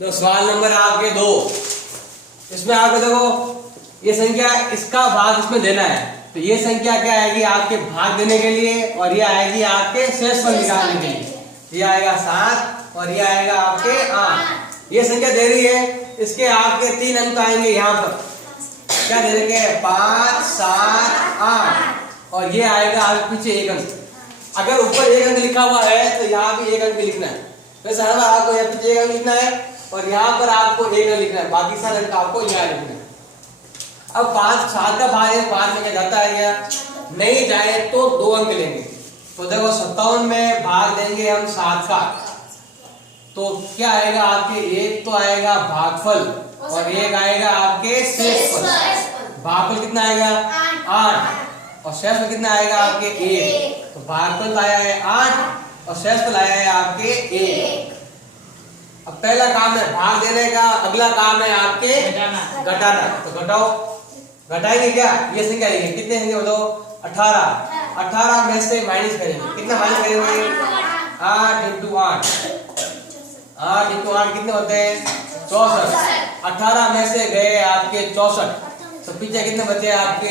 तो सवाल नंबर आपके 2, इसमें आपको देखो ये संख्या इसका भाग इसमें देना है, तो ये संख्या क्या आएगी आपके भाग देने के लिए और ये आएगी आपके शेषफल निकालने के लिए। ये आएगा 7 और ये आएगा आपके 8। ये संख्या दे रही है, इसके आपके 3 अंक आएंगे यहाँ पर, क्या दे देंगे 5, 7, 8 और ये आएगा आपके पीछे 1 अंक। अगर ऊपर 1 अंक लिखा हुआ है तो यहाँ भी 1 अंक लिखना है। वैसे हर बार आपको यहाँ पीछे 1 अंक लिखना है और यहाँ पर आपको 1 अंक लिखना है, बाकी सारे अंक आपको यहाँ लिखना है। अब 5, 7 का भाग 5 में क्या जाता है क्या, नहीं जाए तो 2 अंक लेंगे। तो देखो 57 में भाग देंगे हम 7 का, तो क्या आएगा आपके, एक तो आएगा भागफल और एक आएगा आपके शेषफल। भागफल कितना आएगा 8 और शेषफल कितना आएगा आपके 1। तो भागफल आया है 8 और शेषफल आया है आपके 1। अब पहला काम है भाग देने का, अगला काम है आपके घटाना। तो घटाओ, घटाएंगे क्या, ये संख्या लेंगे, कितने संख्या बताओ 18 में से माइनस करेंगे, कितना माइनस करेंगे 8 इंटू 8, 8 इंटू 8 कितने होते हैं 64। 18 में से गए आपके 64, तो पीछे कितने बचे आपके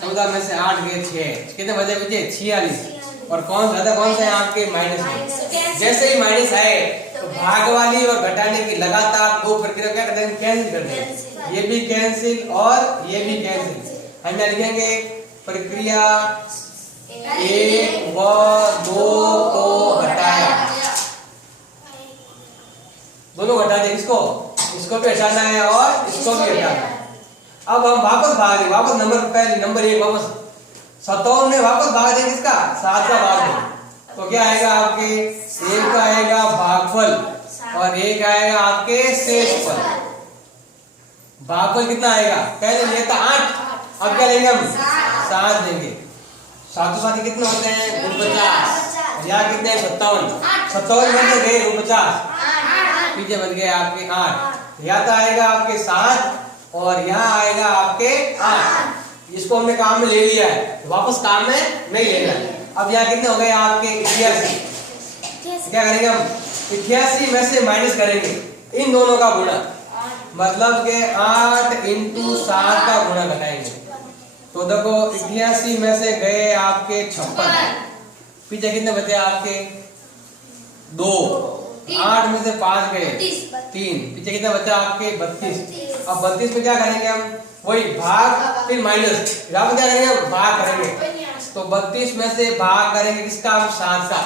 14 में से 8 गए 6, कितने बचे पीछे 46। और कौन सा है आपके माइनस में। जैसे ही माइनस आए तो भाग वाली और घटाने की लगातार 2 प्रक्रिया क्या करते हैं, कैंसिल करते हैं। ये भी कैंसिल और ये भी कैंसिल। हम यहाँ लिखेंगे प्रक्रिया 1 व 2 को घटाया, दोनों घटा दें, इसको भी हटाना है और इसको भी हटाना है। अब हम वापस भाग दें, वापस नंबर 1 वापस 57 में वापस भाग देंगे, इसका 7 का भाग दें, तो क्या आएगा आपके 1 का आएगा भागफल और 1 आएगा आपके शेषफल। भागफल कितना आएगा, पहले लिया था 8, अब क्या लेंगे हम 7 देंगे। 7 साथ कितने होते हैं 49, यहाँ कितने हैं 57 में से गए 49, पीछे बन गए आपके 8। यहाँ तो आएगा आपके 7 और यहाँ आएगा आपके 8। इसको हमने काम में ले लिया है, वापस काम में नहीं लेना। अब यहाँ कितने हो गए आपके 88। क्या करेंगे हम 88 में से माइनस करेंगे इन दोनों का गुणा, मतलब के 8 इंटू 7 का गुणा घटाएंगे। तो देखो 88 में से गए आपके 56, पीछे कितने बचे आपके 2, 8 में से 5 गए 3, पीछे कितना बचा आपके 32। अब 32 में क्या करेंगे हम, वही भाग फिर माइनस, यहाँ पे क्या करेंगे हम भाग करेंगे। तो 32 में से भाग करेंगे किसका हम 7 का,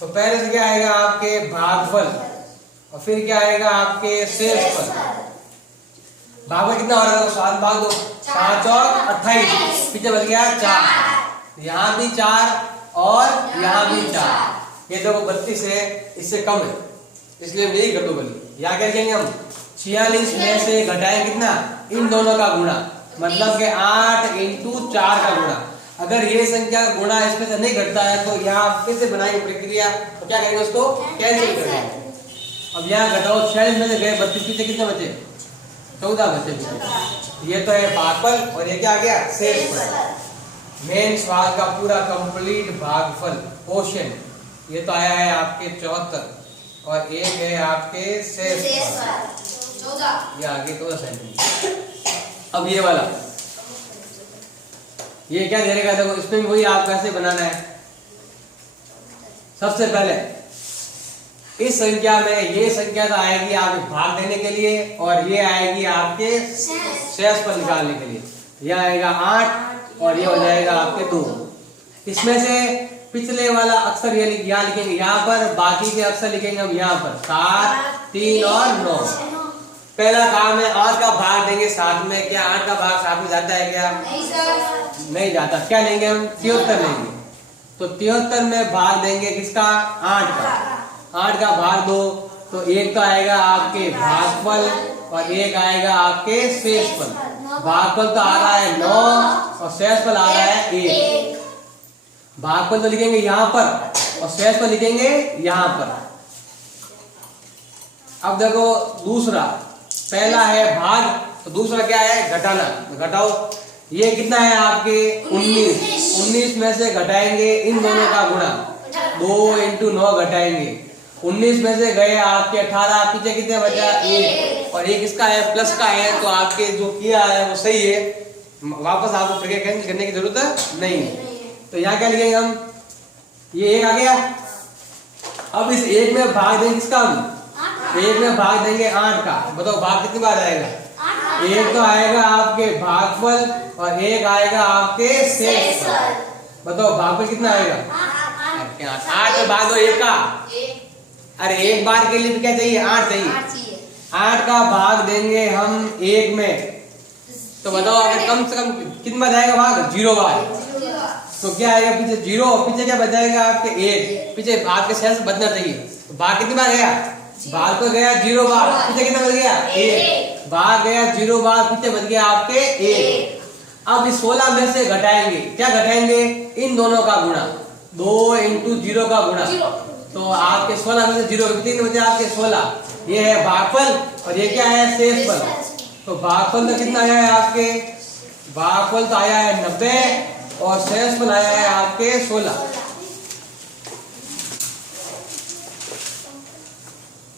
तो पहले से क्या आएगा आपके भागफल और फिर क्या आएगा आपके शेषफल। भागफल कितना हो रहा है, 7 भाग 2, 5 और 28, पीछे बच गया 4, यहाँ भी 4 और यहाँ भी 4। ये देखो 32 है, इससे कम है, इसलिए यही कर दो बल्कि। यहाँ क्या करेंगे हम 46 में से घटाएं कितना, इन दोनों का गुणा, मतलब के 8 इंटू 4 का गुणा। अगर ये संख्या का गुणा इसमें से नहीं घटता है तो यहाँ फिर से बनाएंगे प्रक्रिया, तो क्या करेंगे उसको कैंसिल करेंगे। अब यहाँ घटाओ 46 में से गए 32, पीछे कितने बचे 14 बचे। ये तो है भागफल और ये क्या आ गया शेषफल। मेन सवाल का पूरा कंप्लीट भागफल क्वेश्चन, ये तो आया है आपके 74 और एक है आपके शेषफल, ये आगे 14 सेंटीमीटर। अब ये वाला ये क्या दे देगा, देखो इसमें भी वही आप कैसे बनाना है। सबसे पहले इस संख्या में ये संख्या तो आएगी आपके भाग देने के लिए और ये आएगी आपके शेषफल निकालने के लिए। यह आएगा 8 और ये हो जाएगा आपके 2। इसमें से पिछले वाला अक्षर ये यहाँ लिखेंगे यहाँ पर, बाकी के अक्षर लिखेंगे हम यहाँ पर 7, 3 और 9। पहला काम है 8 का भाग देंगे 7 में, क्या 8 का भाग 7 में जाता है क्या, नहीं जाता। क्या लेंगे हम 73 लेंगे, तो 73 में भाग देंगे किसका 8 का, 8 का भाग 2, तो एक तो आएगा आपके भागफल और एक आएगा आपके शेषफल। भागफल तो आ रहा है 9 और शेषफल आ रहा है 1। भागफल तो लिखेंगे यहाँ पर और शेषफल लिखेंगे यहाँ पर। अब देखो दूसरा, पहला है भाग तो दूसरा क्या है घटाना। घटाओ, ये कितना है आपके 19 में से घटाएंगे इन दोनों का गुणा, 2 इंटू 9 घटाएंगे 19 में से गए आपके 18, पीछे कितने बचा? 1, और 1 इसका है, प्लस का है, तो आपके जो किया है वो सही है, वापस आपको फिर कैंसिल करने की जरूरत नहीं है। तो यहाँ क्या लिखेंगे हम? ये 1 आ गया। अब इस 1 में भाग देंगे किसका हम? 1 में भाग देंगे 8 का। बताओ भाग कितनी बार आएगा? 1 तो आएगा आपके भागफल और 1 आएगा आपके शेषफल। बताओ भागफल कितना आएगा? 8 में भाग दो 1 का। अरे एक बार के लिए भी क्या चाहिए? 8 चाहिए। 8 का भाग देंगे हम 1 में, तो बताओ अगर कम से कम कितनी बार जाएगा भाग? 0 बार। तो क्या आएगा पीछे? 0, पीछे क्या बचाएगा आपके? 1, पीछे भाग के शेष बचना चाहिए। तो भाग कितनी बार गया? भाग तो गया 0 बार, पीछे कितना बच गया? 1, भाग गया 0 बार, पीछे बच गया आपके 1। अब इस 16 में से घटाएंगे, क्या घटाएंगे? इन दोनों का गुणा, 2 × 0 का गुणा। तो आपके 16 में से 0 कितने बचे? आपके 16। ये है भागफल और ये क्या है? शेषफल। तो भागफल तो कितना आया है आपके? भागफल तो आया है 90 और शेषफल आया है आपके 16।